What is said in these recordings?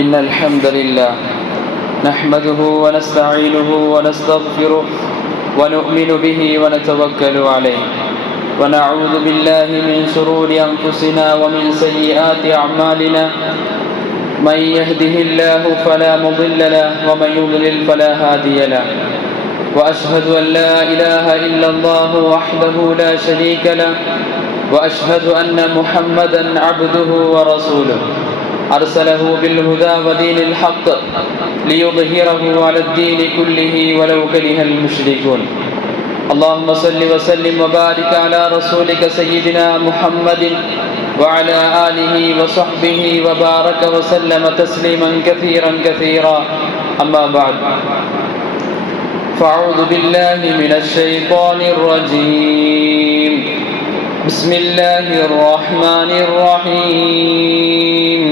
إن الحمد لله نحمده ونستعينه ونستغفره ونؤمن به ونتوكل عليه ونعوذ بالله من شرور أنفسنا ومن سيئات أعمالنا من يهده الله فلا مضل له ومن يضلل فلا هادي له وأشهد أن لا إله إلا الله وحده لا شريك له وأشهد أن محمدا عبده ورسوله أرسله بالهدى ودين الحق ليظهره على الدين كله ولو كره المشركون اللهم صل وسلم وبارك على رسولك سيدنا محمد وعلى آله وصحبه وبارك وسلم تسليما كثيرا كثيرا أما بعد فأعوذ بالله من الشيطان الرجيم بسم الله الرحمن الرحيم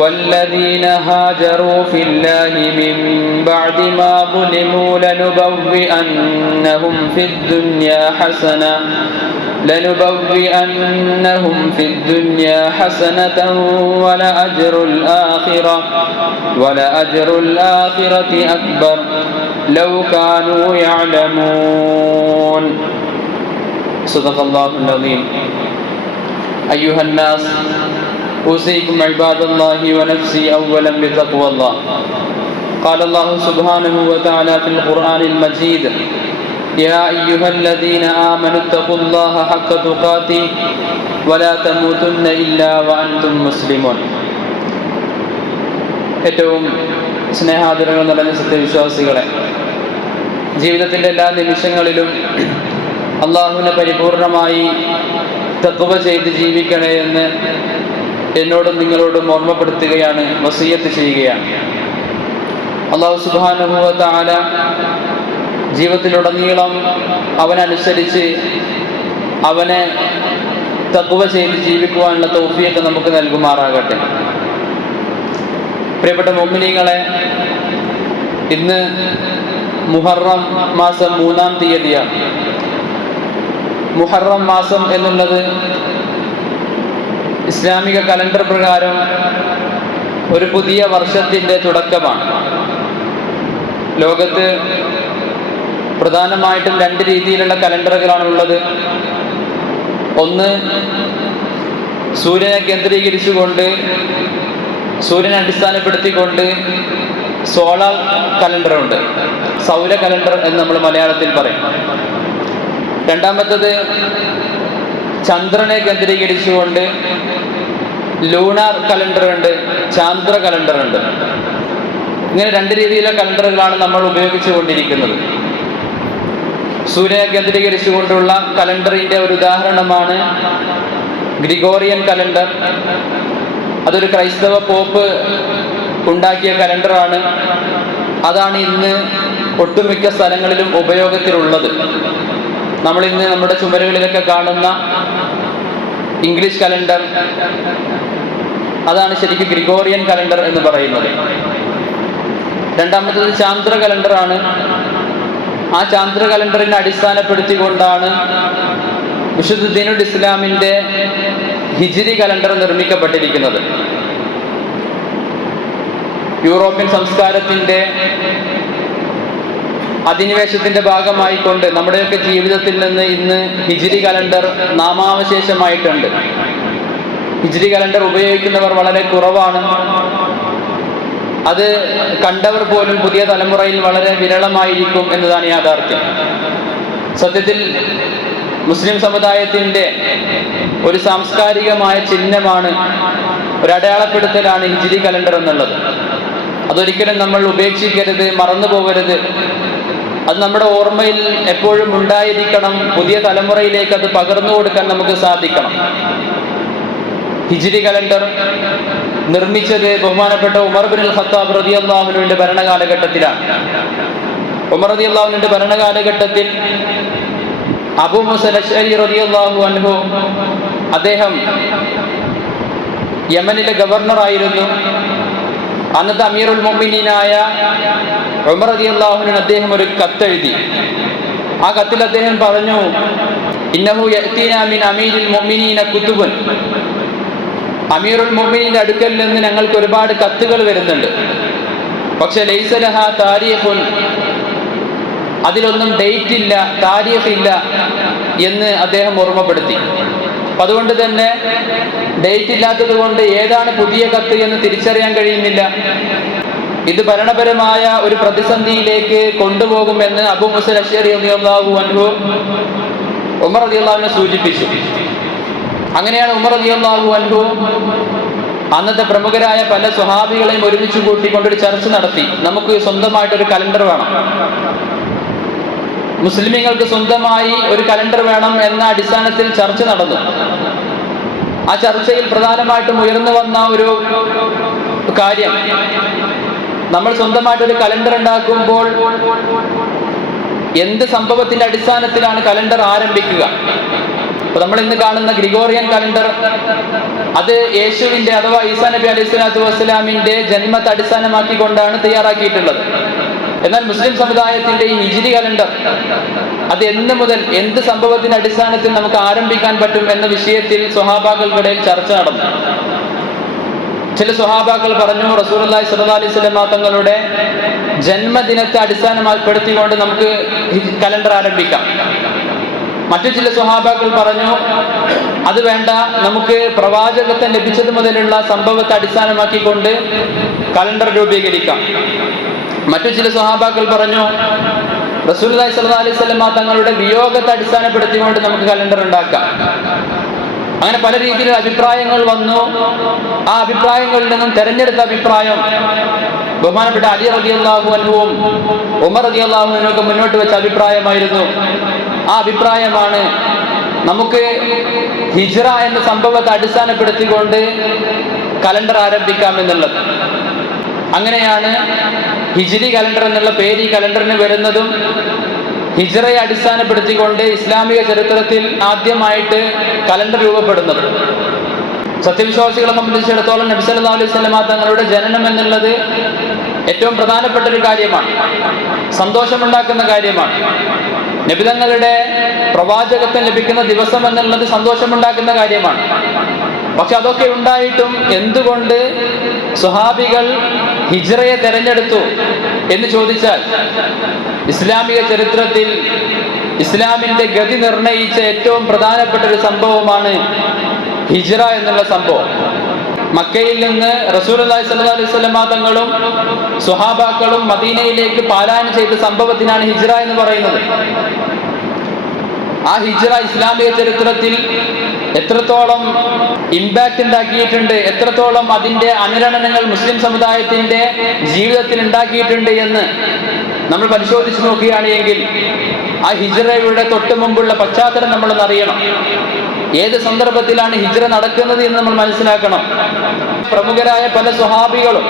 والذين هاجروا في الله من بعد ما ظلموا لنبوئنهم في الدنيا حسنة ولأجر الآخرة أكبر لو كانوا يعلمون صدق الله العظيم أيها الناس أوصيكم عباد الله ونفسي أولا بتقوى الله قال الله سبحانه وتعالى في القرآن المجيد يا أيها الذين آمنوا اتقوا الله حق تقاته ولا تموتن إلا وأنتم مسلمون ഏറ്റവും സ്നേഹാദരങ്ങൾ നിറഞ്ഞ സത്യവിശ്വാസികളെ, ജീവിതത്തിൻ്റെ എല്ലാ നിമിഷങ്ങളിലും അള്ളാഹുവിനെ പരിപൂർണമായി തഖ്വ ചെയ്ത് ജീവിക്കണേ എന്ന് എന്നോടും നിങ്ങളോടും ഓർമ്മപ്പെടുത്തുകയാണ്, വസിയ്യത്ത് ചെയ്യുകയാണ്. അല്ലാഹു സുബ്ഹാനഹു വ തആല ജീവിതത്തിലുടനീളം അവനനുസരിച്ച് അവനെ തഖ്വ ചെയ്ത് ജീവിക്കുവാനുള്ള തൗഫീഖ് നമുക്ക് നൽകുമാറാകട്ടെ. പ്രിയപ്പെട്ട മുഅ്മിനീങ്ങളെ, ഇന്ന് മുഹറം മാസം 3-ാം തീയതിയാണ്. മുഹറം മാസം എന്നുള്ളത് ഇസ്ലാമിക കലണ്ടർ പ്രകാരം ഒരു പുതിയ വർഷത്തിൻ്റെ തുടക്കമാണ്. ലോകത്ത് പ്രധാനമായിട്ടും 2 രീതിയിലുള്ള കലണ്ടറുകളാണുള്ളത്. ഒന്ന് സൂര്യനെ കേന്ദ്രീകരിച്ചുകൊണ്ട്, സൂര്യനെ അടിസ്ഥാനപ്പെടുത്തിക്കൊണ്ട് സോളാർ കലണ്ടറുണ്ട്, സൗര കലണ്ടർ എന്ന് നമ്മൾ മലയാളത്തിൽ പറയും. രണ്ടാമത്തത് ചന്ദ്രനെ കേന്ദ്രീകരിച്ചുകൊണ്ട് ലൂണാർ കലണ്ടർ ഉണ്ട്, ചാന്ദ്ര കലണ്ടർ ഉണ്ട്. ഇങ്ങനെ 2 രീതിയിലുള്ള കലണ്ടറുകളാണ് നമ്മൾ ഉപയോഗിച്ചു കൊണ്ടിരിക്കുന്നത്. സൂര്യനെ കേന്ദ്രീകരിച്ചുകൊണ്ടുള്ള കലണ്ടറിൻ്റെ ഒരു ഉദാഹരണമാണ് ഗ്രിഗോറിയൻ കലണ്ടർ. അതൊരു ക്രൈസ്തവ പോപ്പ് ഉണ്ടാക്കിയ കലണ്ടറാണ്. അതാണ് ഇന്ന് ഒട്ടുമിക്ക സ്ഥലങ്ങളിലും ഉപയോഗത്തിലുള്ളത്. നമ്മളിന്ന് നമ്മുടെ ചുമരുകളിലൊക്കെ കാണുന്ന ഇംഗ്ലീഷ് കലണ്ടർ, അതാണ് ശരിക്കും ഗ്രിഗോറിയൻ കലണ്ടർ എന്ന് പറയുന്നത്. രണ്ടാമത്തത് ചാന്ദ്ര കലണ്ടറാണ്. ആ ചാന്ദ്ര കലണ്ടറിനെ അടിസ്ഥാനപ്പെടുത്തിക്കൊണ്ടാണ് വിശുദ്ധ ദീനുൽ ഇസ്ലാമിൻ്റെ ഹിജ്രി കലണ്ടർ നിർമ്മിക്കപ്പെട്ടിരിക്കുന്നത്. യൂറോപ്യൻ സംസ്കാരത്തിൻ്റെ അധിനിവേശത്തിന്റെ ഭാഗമായിക്കൊണ്ട് നമ്മുടെയൊക്കെ ജീവിതത്തിൽ നിന്ന് ഇന്ന് ഹിജ്രി കലണ്ടർ നാമാവശേഷമായിട്ടുണ്ട്. ഹിജ്രി കലണ്ടർ ഉപയോഗിക്കുന്നവർ വളരെ കുറവാണ്. അത് കണ്ടവർ പോലും പുതിയ തലമുറയിൽ വളരെ വിരളമായിരിക്കും എന്നതാണ് യാഥാർത്ഥ്യം. സത്യത്തിൽ മുസ്ലിം സമുദായത്തിൻ്റെ ഒരു സാംസ്കാരികമായ ചിഹ്നമാണ്, ഒരു അടയാളപ്പെടുത്തലാണ് ഹിജ്രി കലണ്ടർ എന്നുള്ളത്. അതൊരിക്കലും നമ്മൾ ഉപേക്ഷിക്കരുത്, മറന്നു പോകരുത്. അത് നമ്മുടെ ഓർമ്മയിൽ എപ്പോഴും ഉണ്ടായിരിക്കണം. പുതിയ തലമുറയിലേക്ക് അത് പകർന്നു കൊടുക്കാൻ നമുക്ക് സാധിക്കണം. ഹിജ്രി കലണ്ടർ നിർമ്മിച്ചത് ബഹുമാനപ്പെട്ട ഉമർ ബിൻ ഖത്താബ് റളിയല്ലാഹു അൻഹുവിന്റെ ഭരണകാലഘട്ടത്തിലാണ്. ഉമർ റളിയല്ലാഹു അൻഹുവിന്റെ ഭരണകാലഘട്ടത്തിൽ അബൂ മൂസ അശ്അരി റളിയല്ലാഹു അൻഹു, അദ്ദേഹം യമനിലെ ഗവർണറായിരുന്നു. അന്നത്തെ അമീറുൽ മുഅ്മിനീനായ ഉമർ റളിയല്ലാഹു അൻഹു അദ്ദേഹം ഒരു കത്തെഴുതി. ആ കത്തിൽ അദ്ദേഹം പറഞ്ഞു, ഇന്നഹു യഅതീനാ മിൻ അമീരിൽ മുഅ്മിനീന കുതുബൻ, അമീറുൽ മുഅ്മിനീന്റെ അടുക്കൽ നിന്ന് ഞങ്ങൾക്ക് ഒരുപാട് കത്തുകൾ വരുന്നുണ്ട്. പക്ഷെ ലൈസ ലഹാ താരീഖുൻ, അതിലൊന്നും ഡേറ്റ് ഇല്ല, താരീഖ് ഇല്ല എന്ന് അദ്ദേഹം ഓർമ്മപ്പെടുത്തി. അപ്പം അതുകൊണ്ട് തന്നെ ഡേറ്റ് ഇല്ലാത്തത് കൊണ്ട് ഏതാണ് പുതിയ കത്ത് എന്ന് തിരിച്ചറിയാൻ കഴിയുന്നില്ല. ഇത് ഭരണപരമായ ഒരു പ്രതിസന്ധിയിലേക്ക് കൊണ്ടുപോകുമെന്ന് അബൂ മുസ അശ്അരി റളിയല്ലാഹു അൻഹു ഉമർ റളിയല്ലാഹു അൻഹു സൂചിപ്പിച്ചു. അങ്ങനെയാണ് ഉമർ റളിയല്ലാഹു അൻഹു അന്നത്തെ പ്രമുഖരായ പല സ്വഹാബികളെയും ഒരുമിച്ച് കൂട്ടിക്കൊണ്ടൊരു ചർച്ച നടത്തി. നമുക്ക് സ്വന്തമായിട്ടൊരു കലണ്ടർ വേണം, മുസ്ലിമീങ്ങൾക്ക് സ്വന്തമായി ഒരു കലണ്ടർ വേണം എന്ന അടിസ്ഥാനത്തിൽ ചർച്ച നടന്നു. ആ ചർച്ചയിൽ പ്രധാനമായിട്ടും ഉയർന്നു വന്ന ഒരു കാര്യം, നമ്മൾ സ്വന്തമായിട്ടൊരു കലണ്ടർ ഉണ്ടാക്കുമ്പോൾ എന്ത് സംഭവത്തിന്റെ അടിസ്ഥാനത്തിലാണ് കലണ്ടർ ആരംഭിക്കുക? അപ്പൊ നമ്മൾ ഇന്ന് കാണുന്ന ഗ്രിഗോറിയൻ കലണ്ടർ, അത് യേശുവിന്റെ അഥവാ ഈസാ നബി അലൈഹി സ്വലാത്തു വസ്സലാമിന്റെ ജന്മത്തെ അടിസ്ഥാനമാക്കിക്കൊണ്ടാണ് തയ്യാറാക്കിയിട്ടുള്ളത്. എന്നാൽ മുസ്ലിം സമുദായത്തിന്റെ ഈ ഹിജ്രി കലണ്ടർ, അത് എന്ന് മുതൽ എന്ത് സംഭവത്തിന്റെ അടിസ്ഥാനത്തിൽ നമുക്ക് ആരംഭിക്കാൻ പറ്റും എന്ന വിഷയത്തിൽ സ്വഹാബാക്കൾക്കിടയിൽ ചർച്ച നടന്നു. ചില സ്വഹാബാക്കൾ പറഞ്ഞു, റസൂലുള്ളാഹി സ്വല്ലല്ലാഹു അലൈഹി വസല്ലം തങ്ങളുടെ ജന്മദിനത്തെ അടിസ്ഥാനപ്പെടുത്തിക്കൊണ്ട് നമുക്ക് കലണ്ടർ ആരംഭിക്കാം. മറ്റു ചില സ്വഹാബാക്കൾ പറഞ്ഞു, അത് വേണ്ട, നമുക്ക് പ്രവാചകത്വം ലഭിച്ചത് മുതലുള്ള സംഭവത്തെ അടിസ്ഥാനമാക്കിക്കൊണ്ട് കലണ്ടർ രൂപീകരിക്കാം. മറ്റു ചില സ്വഹാബാക്കൾ പറഞ്ഞു, റസൂലുള്ളാഹി സ്വല്ലല്ലാഹു അലൈഹി വസല്ലം തങ്ങളുടെ വിയോഗത്തെ അടിസ്ഥാനപ്പെടുത്തിക്കൊണ്ട് നമുക്ക് കലണ്ടർ ഉണ്ടാക്കാം. അങ്ങനെ പല രീതിയിലുള്ള അഭിപ്രായങ്ങൾ വന്നു. ആ അഭിപ്രായങ്ങളിൽ നിന്നും തെരഞ്ഞെടുത്ത അഭിപ്രായം ബഹുമാനപ്പെട്ട അലി റളിയല്ലാഹു അൻഹുവും ഉമർ റളിയല്ലാഹു അൻഹുവും മുന്നോട്ട് വെച്ച അഭിപ്രായമായിരുന്നു. ആ അഭിപ്രായമാണ് നമുക്ക് ഹിജ്റ എന്ന സംഭവത്തെ അടിസ്ഥാനപ്പെടുത്തിക്കൊണ്ട് കലണ്ടർ ആരംഭിക്കാം എന്നുള്ളത്. അങ്ങനെയാണ് ഹിജ്രി കലണ്ടർ എന്നുള്ള പേര് ഈ കലണ്ടറിന് വരുന്നതും ഹിജ്റയെ അടിസ്ഥാനപ്പെടുത്തിക്കൊണ്ട് ഇസ്ലാമിക ചരിത്രത്തിൽ ആദ്യമായിട്ട് കലണ്ടർ രൂപപ്പെടുന്നത്. സത്യവിശ്വാസികളെ സംബന്ധിച്ചിടത്തോളം നബി സല്ലല്ലാഹു അലൈഹി വസല്ലം തങ്ങളുടെ ജനനം എന്നുള്ളത് ഏറ്റവും പ്രധാനപ്പെട്ട ഒരു കാര്യമാണ്, സന്തോഷമുണ്ടാക്കുന്ന കാര്യമാണ്. നബിതങ്ങളുടെ പ്രവാചകത്വം ലഭിക്കുന്ന ദിവസം എന്നുള്ളത് സന്തോഷമുണ്ടാക്കുന്ന കാര്യമാണ്. പക്ഷെ അതൊക്കെ ഉണ്ടായിട്ടും എന്തുകൊണ്ട് സ്വഹാബികൾ ഹിജ്റയെ തെരഞ്ഞെടുത്തു എന്ന് ചോദിച്ചാൽ, ഇസ്ലാമിക ചരിത്രത്തിൽ ഇസ്ലാമിന്റെ ഗതി നിർണയിച്ച ഏറ്റവും പ്രധാനപ്പെട്ട ഒരു സംഭവമാണ് ഹിജ്റ എന്നുള്ള സംഭവം. മക്കയിൽ നിന്ന് റസൂലുള്ളാഹി സ്വല്ലല്ലാഹു അലൈഹി വസല്ലം തങ്ങളും സ്വഹാബാക്കളും മദീനയിലേക്ക് പലായനം ചെയ്ത സംഭവത്തിനാണ് ഹിജ്റ എന്ന് പറയുന്നത്. ആ ഹിജ്റ ഇസ്ലാമിക ചരിത്രത്തിൽ എത്രത്തോളം ഇമ്പാക്റ്റ് ഉണ്ടാക്കിയിട്ടുണ്ട്, എത്രത്തോളം അതിന്റെ അനുരണനങ്ങൾ മുസ്ലിം സമുദായത്തിന്റെ ജീവിതത്തിൽ ഉണ്ടാക്കിയിട്ടുണ്ട് എന്ന് നമ്മൾ പരിശോധിച്ച് നോക്കുകയാണെങ്കിൽ ആ ഹിജ്റയുടെ തൊട്ട് മുമ്പുള്ള പശ്ചാത്തലം നമ്മളൊന്ന് അറിയണം. ഏത് സന്ദർഭത്തിലാണ് ഹിജ്റ നടക്കുന്നത് എന്ന് നമ്മൾ മനസ്സിലാക്കണം. പ്രമുഖരായ പല സ്വഹാബികളും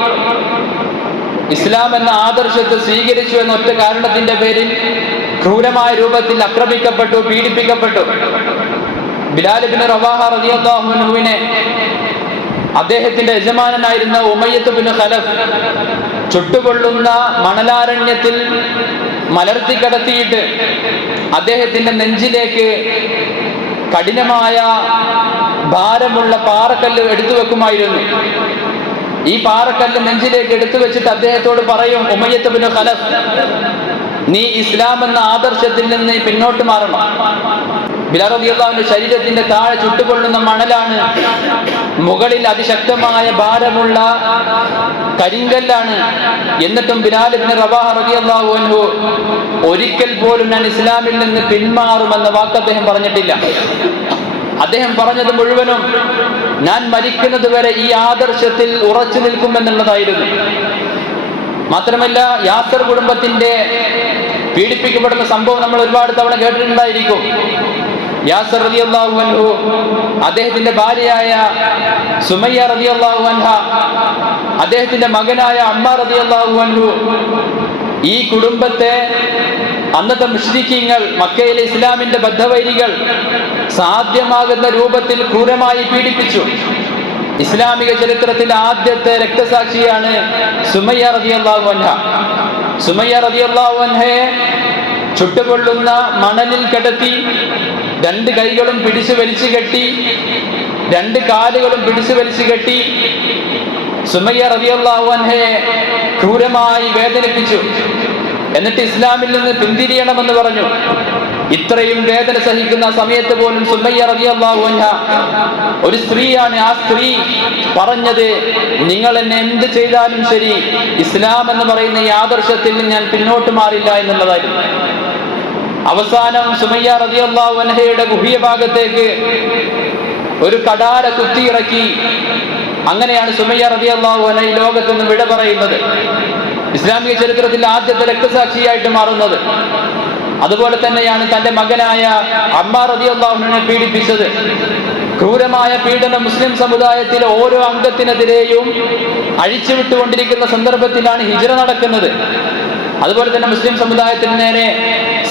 ഇസ്ലാം എന്ന ആദർശത്തെ സ്വീകരിച്ചു എന്ന ഒറ്റ കാരണത്തിന്റെ പേരിൽ ക്രൂരമായ രൂപത്തിൽ ആക്രമിക്കപ്പെട്ടു, പീഡിപ്പിക്കപ്പെട്ടു. ബിലാൽ ഇബ്നു റവാഹ റളിയല്ലാഹു അൻഹുവിനെ അദ്ദേഹത്തിന്റെ യജമാനനായിരുന്ന ഉമയ്യത്ത് ഇബ്നു ഖലഫ് ചുട്ടുപൊള്ളുന്ന മണലാരണ്യത്തിൽ മലർത്തി കടത്തിയിട്ട് അദ്ദേഹത്തിന്റെ നെഞ്ചിലേക്ക് കഠിനമായ ഭാരമുള്ള പാറക്കല്ല് എടുത്തു വെക്കുമായിരുന്നു. ഈ പാറക്കല്ല് നെഞ്ചിലേക്ക് എടുത്തു വെച്ചിട്ട് അദ്ദേഹത്തോട് പറയും, ഉമയ്യത്ത് ഇബ്നു ഖലഫ്, നീ ഇസ്ലാം എന്ന ആദർശത്തിൽ നിന്ന് പിന്നോട്ട് മാറണം. ബിലാൽ റളിയല്ലാഹു അൻഹു ശരീരത്തിന്റെ താഴെ ചുട്ടുപൊള്ളുന്ന മണലാണ്, മുകളിൽ അതിശക്തമായ ഭാരമുള്ള കരിങ്കല്ലാണ്. എന്നിട്ടും ബിലാൽ ഇബ്നു റവാഹ റളിയല്ലാഹു അൻഹു ഒരിക്കൽ പോലും ഞാൻ ഇസ്ലാമിൽ നിന്ന് പിന്മാറുമെന്ന വാക്ക് അദ്ദേഹം പറഞ്ഞിട്ടില്ല. അദ്ദേഹം പറഞ്ഞത് മുഴുവനും ഞാൻ മരിക്കുന്നത് വരെ ഈ ആദർശത്തിൽ ഉറച്ചു നിൽക്കുമെന്നുള്ളതായിരുന്നു. മാത്രമല്ല, യാസർ കുടുംബത്തിന്റെ പീഡിപ്പിക്കപ്പെടുന്ന സംഭവം നമ്മൾ ഒരുപാട് തവണ കേട്ടിട്ടുണ്ടായിരിക്കും. യാസർ റളിയല്ലാഹു അൻഹു അദ്ദേഹത്തിന്റെ ഭാര്യയായ സുമയ്യ റളിയല്ലാഹു അൻഹ, അദ്ദേഹത്തിന്റെ മകനായ അമ്മാർ റളിയല്ലാഹു അൻഹു ഈ കുടുംബത്തെ അന്നത്തെ മുശ്രിക്കീങ്ങൾ, മക്കയിലെ ഇസ്ലാമിന്റെ ബദ്ധവൈരികൾ സാധ്യമാകുന്ന രൂപത്തിൽ ക്രൂരമായി പീഡിപ്പിച്ചു. ഇസ്ലാമിക ചരിത്രത്തിൽ ആദ്യത്തെ രക്തസാക്ഷിയാണ് സുമയ്യ റളിയല്ലാഹു അൻഹ. സുമയ്യ റളിയല്ലാഹു അൻഹയെ ചുട്ടുപൊള്ളുന്ന മണലിൽ കിടത്തി രണ്ട് കൈകളും പിടിച്ചു വലിച്ചു കെട്ടി രണ്ട് കാലുകളും പിടിച്ചു വലിച്ചു കെട്ടി സുമയ്യ റളിയല്ലാഹു അൻഹയെ ക്രൂരമായി വേദനിപ്പിച്ചു. എന്നിട്ട് ഇസ്ലാമിൽ നിന്ന് പിന്തിരിയണമെന്ന് പറഞ്ഞു. ഇത്രയും വേദന സഹിക്കുന്ന സമയത്ത് പോലും സുമയ്യ റളിയല്ലാഹു അൻഹ ഒരു സ്ത്രീയാണ്. ആ സ്ത്രീ പറഞ്ഞത്, നിങ്ങൾ എന്നെ എന്ത് ചെയ്താലും ശരി, ഇസ്ലാം എന്ന് പറയുന്ന ഈ ആദർശത്തിൽ ഞാൻ പിന്നോട്ട് മാറില്ല എന്നുള്ളതായിരുന്നു. അവസാനം സുമയ്യ റളിയല്ലാഹു അൻഹയുടെ ഗുഹ്യ ഭാഗത്തേക്ക് ഒരു കടാര കുത്തിയിറക്കി. അങ്ങനെയാണ് സുമയ്യ റളിയല്ലാഹു അൻഹ ഈ ലോകത്ത് നിന്ന് വിട പറയുന്നത്. ഇസ്ലാമിക ചരിത്രത്തിൽ ആദ്യത്തെ രക്തസാക്ഷിയായിട്ട് മാറുന്നത്. അതുപോലെ തന്നെയാണ് തന്റെ മകനായ അമ്മാർ റളിയല്ലാഹു അൻഹുവിനെ പീഡിപ്പിച്ചത്. ക്രൂരമായ പീഡനം മുസ്ലിം സമുദായത്തിലെ ഓരോ അംഗത്തിനെതിരെയും അഴിച്ചുവിട്ടുകൊണ്ടിരിക്കുന്ന സന്ദർഭത്തിലാണ് ഹിജ്റ നടക്കുന്നത്. അതുപോലെ തന്നെ മുസ്ലിം സമുദായത്തിന് നേരെ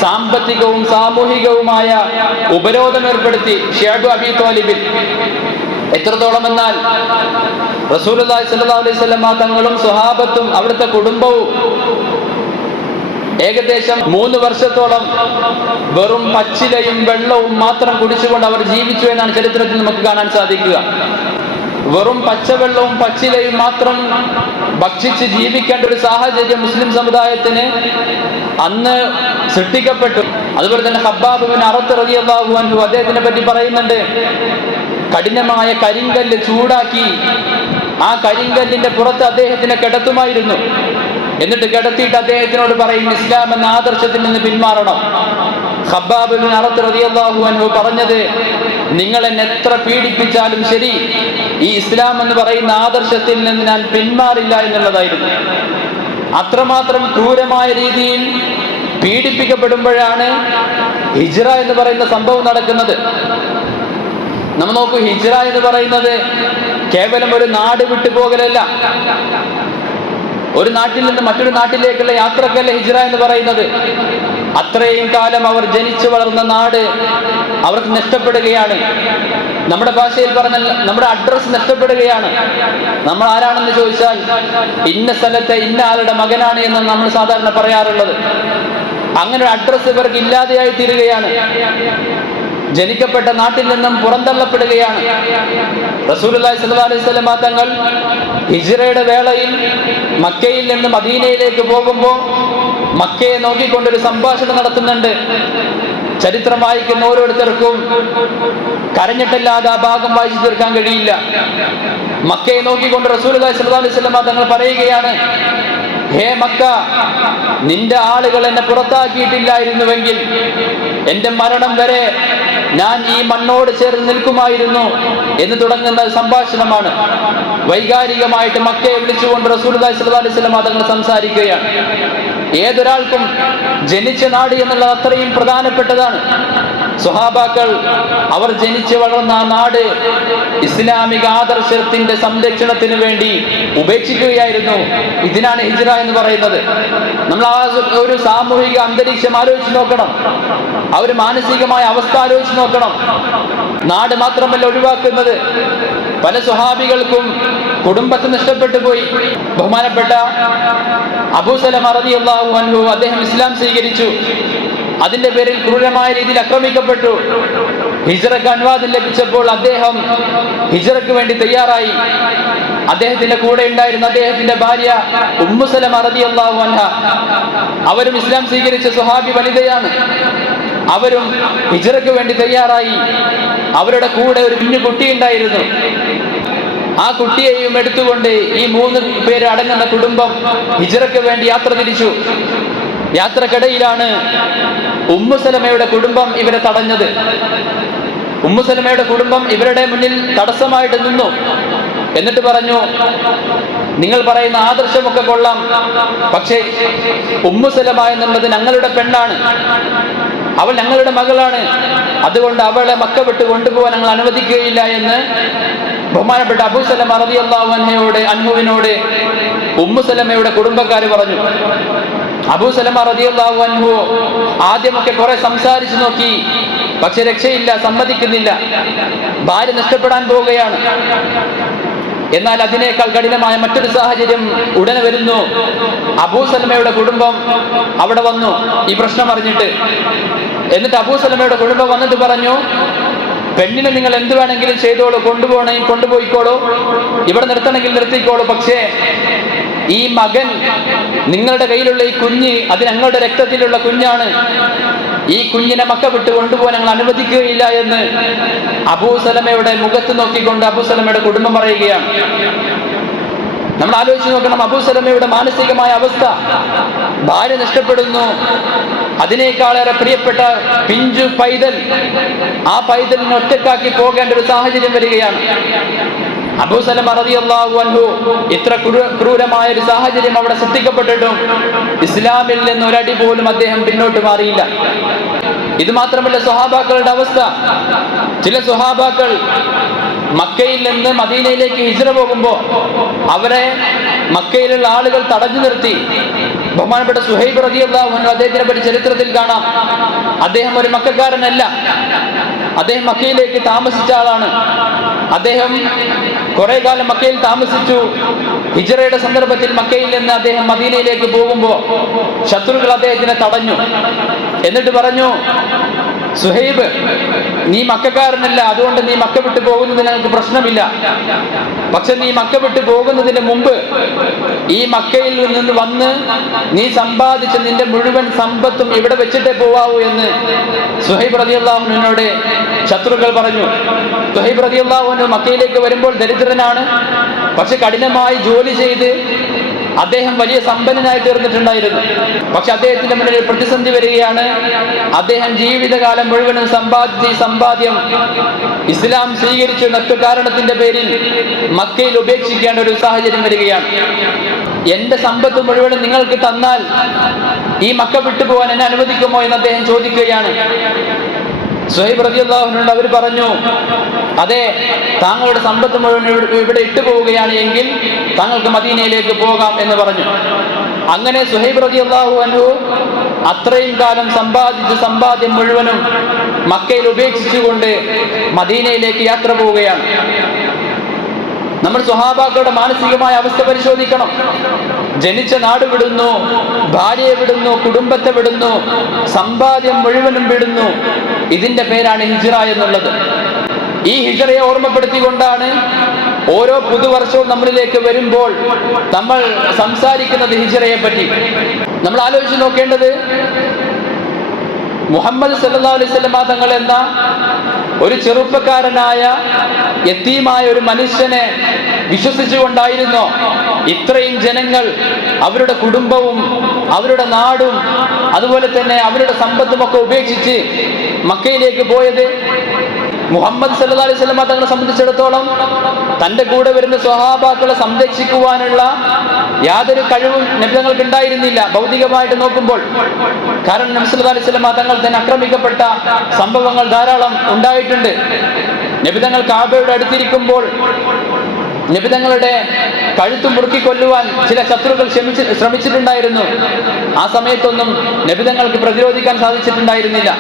സാമ്പത്തികവും സാമൂഹികവുമായ ഉപരോധം ഏർപ്പെടുത്തി ഷിഅബ് അബീ ത്വാലിബിൽ. എത്രത്തോളം എന്നാൽ റസൂലുള്ളാഹി സ്വല്ലല്ലാഹു അലൈഹി വസല്ലം തങ്ങളും സ്വഹാബത്തും അവിടുത്തെ കുടുംബവും ഏകദേശം 3 വർഷത്തോളം വെറും പച്ചിലയും വെള്ളവും മാത്രം കുടിച്ചുകൊണ്ട് അവർ ജീവിച്ചു എന്നാണ് ചരിത്രത്തിൽ നമുക്ക് കാണാൻ സാധിക്കുക. വെറും പച്ചവെള്ളവും പച്ചിലയും മാത്രം ഭക്ഷിച്ച് ജീവിക്കേണ്ട ഒരു സാഹചര്യം മുസ്ലിം സമുദായത്തിന് അന്ന് സൃഷ്ടിക്കപ്പെട്ടു. അതുപോലെ തന്നെ ഖബ്ബാബ് ബിൻ അറത്ത് റളിയല്ലാഹു അൻഹു അദ്ദേഹത്തിനെ പറ്റി പറയുന്നുണ്ട്, കഠിനമായ കരിങ്കല്ല് ചൂടാക്കി ആ കരിങ്കല്ലിന്റെ പുറത്ത് അദ്ദേഹത്തിനെ കിടത്തുമായിരുന്നു. എന്നിട്ട് കിടത്തിയിട്ട് അദ്ദേഹത്തിനോട് പറയും, ഇസ്ലാം എന്ന ആദർശത്തിൽ നിന്ന് പിന്മാറണം. ഖബ്ബാബ് ബിൻ അറത്ത് റളിയല്ലാഹു അൻഹു പറഞ്ഞത്, നിങ്ങൾ എന്നെ എത്ര പീഡിപ്പിച്ചാലും ശരി, ഈ ഇസ്ലാം എന്ന് പറയുന്ന ആദർശത്തിൽ നിന്ന് ഞാൻ പിന്മാറില്ല എന്നുള്ളതായിരുന്നു. അത്രമാത്രം ക്രൂരമായ രീതിയിൽ പീഡിപ്പിക്കപ്പെടുമ്പോഴാണ് ഹിജ്റ എന്ന് പറയുന്ന സംഭവം നടക്കുന്നത്. നമ്മൾ നോക്കൂ, ഹിജ്റ എന്ന് പറയുന്നത് കേവലം ഒരു നാട് വിട്ടുപോകലല്ല, ഒരു നാട്ടിൽ നിന്ന് മറ്റൊരു നാട്ടിലേക്കുള്ള യാത്രക്കല്ല ഹിജ്റ എന്ന് പറയുന്നത്. അത്രയും കാലം അവർ ജനിച്ചു വളർന്ന നാട് അവർക്ക് നഷ്ടപ്പെടുകയാണ്. നമ്മുടെ ഭാഷയിൽ പറഞ്ഞാൽ നമ്മുടെ അഡ്രസ് നഷ്ടപ്പെടുകയാണ്. നമ്മൾ ആരാണെന്ന് ചോദിച്ചാൽ ഇന്ന സ്ഥലത്തെ ഇന്ന ആളുടെ മകനാണ് എന്ന് നമ്മൾ സാധാരണ പറയാറുള്ളത്. അങ്ങനെ ഒരു അഡ്രസ് ഇവർക്ക് ഇല്ലാതെയായി തീരുകയാണ്. ജനിക്കപ്പെട്ട നാട്ടിൽ നിന്നും പുറന്തള്ളപ്പെടുകയാണ്. റസൂലുള്ളാഹി സ്വല്ലല്ലാഹു അലൈഹി വസല്ലം തങ്ങൾ ഹിജ്റയുടെ വേളയിൽ മക്കയിൽ നിന്ന് മദീനയിലേക്ക് പോകുമ്പോൾ മക്കയെ നോക്കിക്കൊണ്ടൊരു സംഭാഷണം നടത്തുന്നുണ്ട്. ചരിത്രം വായിക്കുന്ന ഓരോരുത്തർക്കും കരഞ്ഞിട്ടല്ലാതെ ആ ഭാഗം വായിച്ചു തീർക്കാൻ കഴിയില്ല. മക്കയെ നോക്കിക്കൊണ്ട് റസൂലുള്ളാഹി സ്വല്ലല്ലാഹു അലൈഹി വസല്ലം തങ്ങൾ പറയുകയാണ്, ഹേ മക്ക, നിന്റെ ആളുകൾ എന്നെ പുറത്താക്കിയിട്ടില്ലായിരുന്നുവെങ്കിൽ എന്റെ മരണം വരെ ഞാൻ ഈ മണ്ണോട് ചേർന്ന് നിൽക്കുമായിരുന്നു എന്ന് തുടങ്ങുന്ന സംഭാഷണമാണ്. വൈകാരികമായിട്ട് മക്കയെ വിളിച്ചുകൊണ്ട് റസൂലുള്ളാഹി സ്വല്ലല്ലാഹു അലൈഹി വസല്ലം തങ്ങൾ സംസാരിക്കുകയാണ്. ഏതൊരാൾക്കും ജനിച്ച നാട് എന്നുള്ളത് അത്രയും പ്രധാനപ്പെട്ടതാണ്. സ്വഹാബാക്കൾ അവർ ജനിച്ചു വളർന്ന ആ നാട് ഇസ്ലാമിക ആദർശത്തിന്റെ സംരക്ഷണത്തിന് വേണ്ടി ഉപേക്ഷിക്കുകയായിരുന്നു. ഇതിനാണ് ഹിജ്റ എന്ന് പറയുന്നത്. നമ്മൾ ആ ഒരു സാമൂഹിക അന്തരീക്ഷം ആലോചിച്ച് നോക്കണം, ആ ഒരു മാനസികമായ അവസ്ഥ ആലോചിച്ച് നോക്കണം. നാട് മാത്രമല്ല ഒഴിവാക്കുന്നത്, പല സ്വഹാബികൾക്കും കുടുംബത്തെ നഷ്ടപ്പെട്ടു പോയി. ബഹുമാനപ്പെട്ട അബൂ സലമ റളിയല്ലാഹു അൻഹു അദ്ദേഹം ഇസ്ലാം സ്വീകരിച്ചു. അതിന്റെ പേരിൽ ക്രൂരമായ രീതിയിൽ ആക്രമിക്കപ്പെട്ടു. ഹിജ്റക്ക് അനുവാദം ലഭിച്ചപ്പോൾ അദ്ദേഹം ഹിജ്റക്ക് വേണ്ടി തയ്യാറായി. അദ്ദേഹത്തിന്റെ കൂടെ ഉണ്ടായിരുന്ന അദ്ദേഹത്തിന്റെ ഭാര്യ ഉമ്മു സലമ റളിയല്ലാഹു അൻഹ, അവരും ഇസ്ലാം സ്വീകരിച്ച സ്വഹാബി വനിതയാണ്. അവരും ഹിജ്റക്ക് വേണ്ടി തയ്യാറായി. അവരുടെ കൂടെ ഒരു കുഞ്ഞു കുട്ടി ഉണ്ടായിരുന്നു. ആ കുട്ടിയെയും എടുത്തുകൊണ്ട് ഈ 3 പേര് അടങ്ങുന്ന കുടുംബം ഹിജ്റക്ക് വേണ്ടി യാത്ര തിരിച്ചു. യാത്രക്കിടയിലാണ് ഉമ്മു സലമയുടെ കുടുംബം ഇവരെ തടഞ്ഞത്. ഉമ്മു സലമയുടെ കുടുംബം ഇവരുടെ മുന്നിൽ തടസ്സമായിട്ട് നിന്നു. എന്നിട്ട് പറഞ്ഞു, നിങ്ങൾ പറയുന്ന ആദർശമൊക്കെ കൊള്ളാം, പക്ഷേ ഉമ്മു സലമ എന്നുള്ളത് ഞങ്ങളുടെ പെണ്ണാണ്, അവൾ ഞങ്ങളുടെ മകളാണ്, അതുകൊണ്ട് അവളെ മക്ക വിട്ട് കൊണ്ടുപോകാൻ ഞങ്ങൾ അനുവദിക്കുകയില്ല എന്ന് ബഹുമാനപ്പെട്ട അബൂ സലമ റളിയല്ലാഹു അൻഹുവിനോട് ഉമ്മു സലമയുടെ കുടുംബക്കാർ പറഞ്ഞു. അബൂ സലമ റളിയല്ലാഹു അൻഹു ആദ്യമൊക്കെ കുറെ സംസാരിച്ചു നോക്കി, പക്ഷെ രക്ഷയില്ല, സമ്മതിക്കുന്നില്ല. ഭാര്യ നഷ്ടപ്പെടാൻ പോവുകയാണ്. എന്നാൽ അതിനേക്കാൾ കഠിനമായ മറ്റൊരു സാഹചര്യം ഉടനെ വരുന്നു. അബൂ സലമയുടെ കുടുംബം അവിടെ വന്നു ഈ പ്രശ്നം അറിഞ്ഞിട്ട്. എന്നിട്ട് അബൂ സലമയുടെ കുടുംബം വന്നിട്ട് പറഞ്ഞു, പെണ്ണിനെ നിങ്ങൾ എന്ത് വേണമെങ്കിലും ചെയ്തോളൂ, കൊണ്ടുപോകണമെങ്കിൽ കൊണ്ടുപോയിക്കോളൂ, ഇവിടെ നിർത്തണമെങ്കിൽ നിർത്തിക്കോളൂ, പക്ഷേ ഈ മകൻ, നിങ്ങളുടെ കയ്യിലുള്ള ഈ കുഞ്ഞ്, അത് ഞങ്ങളുടെ രക്തത്തിലുള്ള കുഞ്ഞാണ്, ഈ കുഞ്ഞിനെ മക്ക വിട്ട് കൊണ്ടുപോകാൻ ഞങ്ങൾ അനുവദിക്കുകയില്ല എന്ന് അബൂ സലമയുടെ മുഖത്ത് നോക്കിക്കൊണ്ട് അബൂ സലമയുടെ കുടുംബം പറയുകയാണ്. നമ്മൾ ആലോചിച്ച് നോക്കണം അബൂ സലമയുടെ മാനസികമായ അവസ്ഥ. ഭാര്യ നഷ്ടപ്പെടുന്നു, അതിനേക്കാളേറെ പ്രിയപ്പെട്ട പിഞ്ചു പൈതൽ, ആ പൈതലിനെ ഒറ്റക്കാക്കി പോകേണ്ട ഒരു സാഹചര്യം വരികയാണ്. അബൂ സലമ റളിയല്ലാഹു അൻഹു ഇത്ര ക്രൂരമായ ഒരു സാഹചര്യം അവിടെ സൃഷ്ടിക്കപ്പെട്ടിട്ടും ഇസ്ലാമിൽ നിന്ന് ഒരടി പോലും അദ്ദേഹം പിന്നോട്ട് മാറിയില്ല. ഇത് മാത്രമല്ല സ്വഹാബാക്കളുടെ അവസ്ഥ. ചില സ്വഹാബാക്കൾ മക്കയിൽ നിന്ന് മദീനയിലേക്ക് ഹിജ്റ പോകുമ്പോൾ അവരെ മക്കയിലുള്ള ആളുകൾ തടഞ്ഞു നിർത്തി. ബഹുമാനപ്പെട്ട സുഹൈബ് റളിയല്ലാഹു അൻഹു, അദ്ദേഹത്തിനെ പറ്റി ചരിത്രത്തിൽ കാണാം, അദ്ദേഹം ഒരു മക്കക്കാരനല്ല, അദ്ദേഹം മക്കയിലേക്ക് താമസിച്ച ആളാണ്. അദ്ദേഹം കുറെ കാലം മക്കയിൽ താമസിച്ചു. ഹിജ്റയുടെ സന്ദർഭത്തിൽ മക്കയിൽ നിന്ന് അദ്ദേഹം മദീനയിലേക്ക് പോകുമ്പോൾ ശത്രുക്കൾ അദ്ദേഹത്തിനെ തടഞ്ഞു. എന്നിട്ട് പറഞ്ഞു, സുഹൈബ്, നീ മക്കക്കാരനല്ല, അതുകൊണ്ട് നീ മക്ക വിട്ടു പോകുന്നതിന് ഞങ്ങൾക്ക് പ്രശ്നമില്ല. പക്ഷെ നീ മക്ക വിട്ടു പോകുന്നതിന് മുമ്പ് ഈ മക്കയിൽ നിന്ന് വന്ന് നീ സമ്പാദിച്ച നിന്റെ മുഴുവൻ സമ്പത്തും ഇവിടെ വെച്ചിട്ടേ പോവാവൂ എന്ന് സുഹൈബ് റളിയല്ലാഹു അൻഹുവിനോട് ശത്രുക്കൾ പറഞ്ഞു. സുഹൈബ് റളിയല്ലാഹു അൻഹു മക്കയിലേക്ക് വരുമ്പോൾ ദരിദ്രനാണ്, പക്ഷെ കഠിനമായി ജോലി ചെയ്ത് അദ്ദേഹം വലിയ സമ്പന്നനായി തീർന്നിട്ടുണ്ടായിരുന്നു. പക്ഷെ അദ്ദേഹത്തിന്റെ മുന്നിൽ ഒരു പ്രതിസന്ധി വരികയാണ്. അദ്ദേഹം ജീവിതകാലം മുഴുവനും സമ്പാദിച്ച ഈ സമ്പാദ്യം ഇസ്ലാം സ്വീകരിച്ചു എന്നൊക്കെ കാരണത്തിന്റെ പേരിൽ മക്കയിൽ ഉപേക്ഷിക്കേണ്ട ഒരു സാഹചര്യം വരികയാണ്. എന്റെ സമ്പത്ത് മുഴുവനും നിങ്ങൾക്ക് തന്നാൽ ഈ മക്ക വിട്ടുപോകാൻ എന്നെ അനുവദിക്കുമോ എന്ന് അദ്ദേഹം ചോദിക്കുകയാണ്. സുഹൈബ് റളിയല്ലാഹു അൻഹു അവർ പറഞ്ഞു, അതെ, താങ്കളുടെ സമ്പത്ത് മുഴുവൻ ഇവിടെ ഇട്ടു പോവുകയാണ് എങ്കിൽ താങ്കൾക്ക് മദീനയിലേക്ക് പോകാം എന്ന് പറഞ്ഞു. അങ്ങനെ സുഹൈബ് റളിയല്ലാഹു അൻഹു അത്രയും കാലം സമ്പാദിച്ച സമ്പാദ്യം മുഴുവനും മക്കയിൽ ഉപേക്ഷിച്ചുകൊണ്ട് മദീനയിലേക്ക് യാത്ര പോവുകയാണ്. നമ്മൾ സ്വഹാബാക്കളുടെ മാനസികമായ അവസ്ഥ പരിശോധിക്കണം. ജനിച്ച നാട് വിടുന്നു, ഭാര്യയെ വിടുന്നു, കുടുംബത്തെ വിടുന്നു, സമ്പാദ്യം മുഴുവനും വിടുന്നു. ഇതിന്റെ പേരാണ് ഹിജ്റ എന്നുള്ളത്. ഈ ഹിജ്റയെ ഓർമ്മപ്പെടുത്തിക്കൊണ്ടാണ് ഓരോ പുതുവർഷവും നമ്മളിലേക്ക് വരുമ്പോൾ നമ്മൾ സംസാരിക്കുന്നത് ഹിജ്റയെ പറ്റി. നമ്മൾ ആലോചിച്ച് നോക്കേണ്ടത്, മുഹമ്മദ് സല്ലല്ലാഹു അലൈഹി വസല്ലം തങ്ങൾ എന്ന ഒരു ചെറുപ്പക്കാരനായ യതീമായ ഒരു മനുഷ്യനെ വിശ്വസിച്ചുകൊണ്ടായിരുന്നോ ഇത്രയും ജനങ്ങൾ അവരുടെ കുടുംബവും അവരുടെ നാടും അതുപോലെ തന്നെ അവരുടെ സമ്പത്തുമൊക്കെ ഉപേക്ഷിച്ച് മക്കയിലേക്ക് പോയത്? മുഹമ്മദ് സല്ലല്ലാഹു അലൈഹി വസല്ലം തങ്ങളെ സംബന്ധിച്ചിടത്തോളം തന്റെ കൂടെ വരുന്ന സ്വഹാബാക്കളെ സംരക്ഷിക്കുവാനുള്ള യാതൊരു കഴിവും നബി തങ്ങൾക്ക് ഉണ്ടായിരുന്നില്ല ഭൗതികമായിട്ട് നോക്കുമ്പോൾ. കാരണം നബി സല്ലല്ലാഹു അലൈഹി വസല്ലം തങ്ങൾ തന്നെ ആക്രമിക്കപ്പെട്ട സംഭവങ്ങൾ ധാരാളം ഉണ്ടായിട്ടുണ്ട്. നബി തങ്ങൾ കഅബയുടെ അടുത്തിരിക്കുമ്പോൾ നബി തങ്ങളുടെ കഴുത്ത് മുറുക്കിക്കൊല്ലുവാൻ ചില ശത്രുക്കൾ ശ്രമിച്ചിട്ടുണ്ടായിരുന്നു. ആ സമയത്തൊന്നും നബി തങ്ങൾക്ക് പ്രതിരോധിക്കാൻ സാധിച്ചിട്ടുണ്ടായിരുന്നില്ല.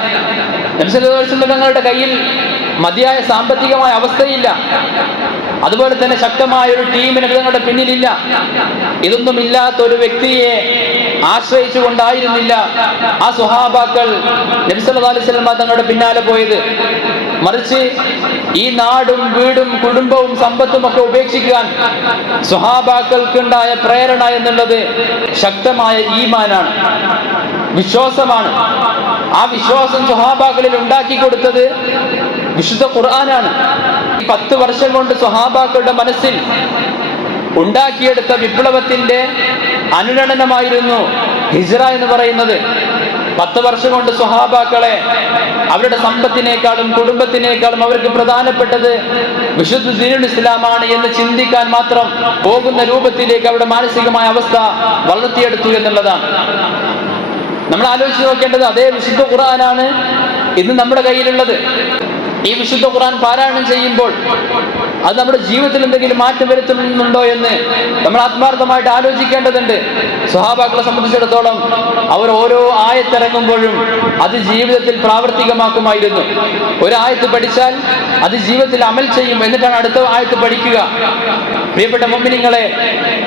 നബി സല്ലല്ലാഹു അലൈഹി വസല്ലം തങ്ങളുടെ കയ്യിൽ മതിയായ സാമ്പത്തികമായ അവസ്ഥയില്ല, അതുപോലെ തന്നെ ശക്തമായ ഒരു ടീം നബി തങ്ങളുടെ പിന്നിലില്ല. ഇതൊന്നും ഇല്ലാത്ത ഒരു വ്യക്തിയെ ആശ്രയിച്ചുകൊണ്ടായിരുന്നില്ല ആ സ്വഹാബാക്കൾ നബി സല്ലല്ലാഹു അലൈഹി വസല്ലം തങ്ങളുടെ പിന്നാലെ പോയത്. മറിച്ച് ഈ നാടും വീടും കുടുംബവും സമ്പത്തും ഒക്കെ ഉപേക്ഷിക്കാൻ സ്വഹാബാക്കൾക്കുണ്ടായ പ്രേരണ എന്നുള്ളത് ശക്തമായ ഈമാനാണ്, വിശ്വാസമാണ്. ആ വിശ്വാസം സ്വഹാബാക്കളിൽ ഉണ്ടാക്കി കൊടുത്തത് വിശുദ്ധ ഖുർആനാണ്. 10 വർഷം കൊണ്ട് സ്വഹാബാക്കളുടെ മനസ്സിൽ ഉണ്ടാക്കിയെടുത്ത വിപ്ലവത്തിന്റെ അനുരണനമായിരുന്നു ഹിജ്റ എന്ന് പറയുന്നത്. 10 വർഷം കൊണ്ട് സ്വഹാബാക്കളെ അവരുടെ സമ്പത്തിനേക്കാളും കുടുംബത്തിനേക്കാളും അവർക്ക് പ്രധാനപ്പെട്ടത് വിശുദ്ധ ദീനുൽ ഇസ്ലാമാണ് എന്ന് ചിന്തിക്കാൻ മാത്രം പോകുന്ന രൂപത്തിലേക്ക് അവരുടെ മാനസികമായ അവസ്ഥ വളർത്തിയെടുത്തു എന്നുള്ളതാണ്. നമ്മൾ ആലോചിച്ച് നോക്കേണ്ടത് അതേ വിശുദ്ധ ഖുർആനാണ് ഇന്ന് നമ്മുടെ കയ്യിലുള്ളത്. ഈ വിശുദ്ധ ഖുർആൻ പാരായണം ചെയ്യുമ്പോൾ അത് നമ്മുടെ ജീവിതത്തിൽ എന്തെങ്കിലും മാറ്റം വരുത്തുന്നുണ്ടോ എന്ന് നമ്മൾ ആത്മാർത്ഥമായിട്ട് ആലോചിക്കേണ്ടതുണ്ട്. സ്വഹാബാക്കളെ സംബന്ധിച്ചിടത്തോളം അവർ ഓരോ ആയത്തിറങ്ങുമ്പോഴും അത് ജീവിതത്തിൽ പ്രാവർത്തികമാക്കുമായിരുന്നു. ഒരു ആയത്ത് പഠിച്ചാൽ അത് ജീവിതത്തിൽ അമൽ ചെയ്യും, എന്നിട്ടാണ് അടുത്ത ആയത്ത് പഠിക്കുക. പ്രിയപ്പെട്ട മുഅ്മിനീങ്ങളെ,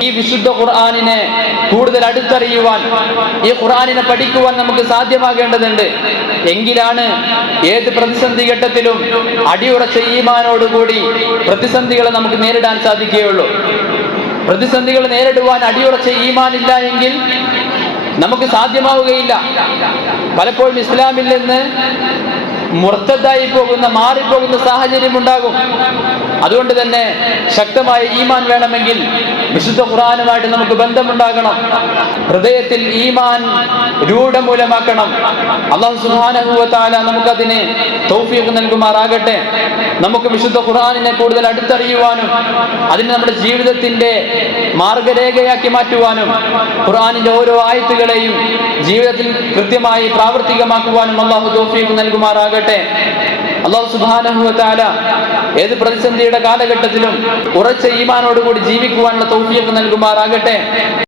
ഈ വിശുദ്ധ ഖുർആനിനെ കൂടുതൽ അടുത്തറിയുവാൻ, ഈ ഖുർആനിനെ പഠിക്കുവാൻ നമുക്ക് സാധ്യമാകേണ്ടതുണ്ട്. എങ്കിലാണ് ഏത് പ്രതിസന്ധി ഘട്ടത്തിലും അടിയുറച്ച ഈമാനോടുകൂടി പ്രതിസന്ധികളെ നമുക്ക് നേരിടാൻ സാധിക്കുകയുള്ളൂ. പ്രതിസന്ധികൾ നേരിടുവാൻ അടിയുറച്ച ഈമാൻ ഇല്ല എങ്കിൽ നമുക്ക് സാധ്യമാവുകയില്ല. പലപ്പോഴും ഇസ്ലാമിൽ നിന്ന് മുർത്തദായി പോകുന്ന, മാറിപ്പോകുന്ന സാഹചര്യം ഉണ്ടാകും. അതുകൊണ്ട് തന്നെ ശക്തമായ ഈമാൻ വേണമെങ്കിൽ വിശുദ്ധ ഖുർആനുമായിട്ട് നമുക്ക് ബന്ധമുണ്ടാകണം. ഹൃദയത്തിൽ ഈമാൻ രൂഢമൂലമാക്കണം. അല്ലാഹു സുബ്ഹാനഹു വ തആല നമുക്കതിന് തൗഫീഖ് നൽകുമാറാകട്ടെ. നമുക്ക് വിശുദ്ധ ഖുർആനിനെ കൂടുതൽ അടുത്തറിയുവാനും അതിനെ നമ്മുടെ ജീവിതത്തിന്റെ മാർഗരേഖയാക്കി മാറ്റുവാനും ഖുർആനിന്റെ ഓരോ ആയത്തുകളെയും ജീവിതത്തിൽ കൃത്യമായി പ്രാവർത്തികമാക്കുവാനും അല്ലാഹു തൗഫീഖ് നൽകുമാറാകട്ടെ. അല്ലാഹു സുബ്ഹാനഹു വ തആല ഏത് പ്രതിസന്ധിയുടെ കാലഘട്ടത്തിലും ഉറച്ച ഈമാനോടുകൂടി ജീവിക്കുവാനുള്ള തൗഫീഖ് നൽകുമാറാകട്ടെ.